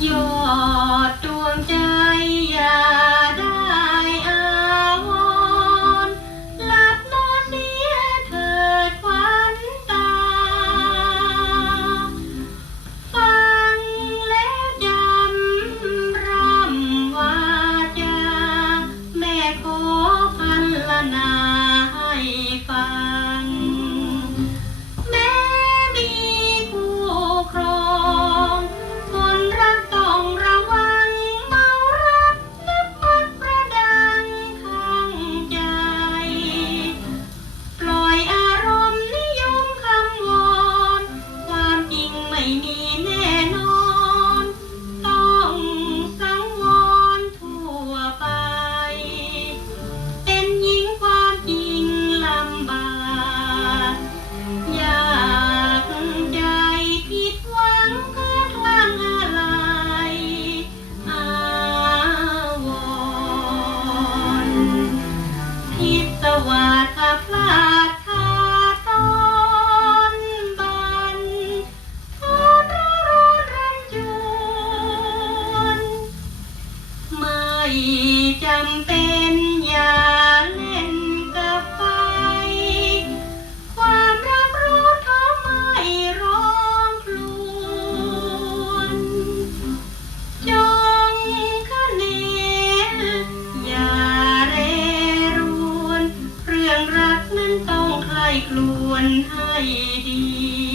有多家。 ควรให้ดี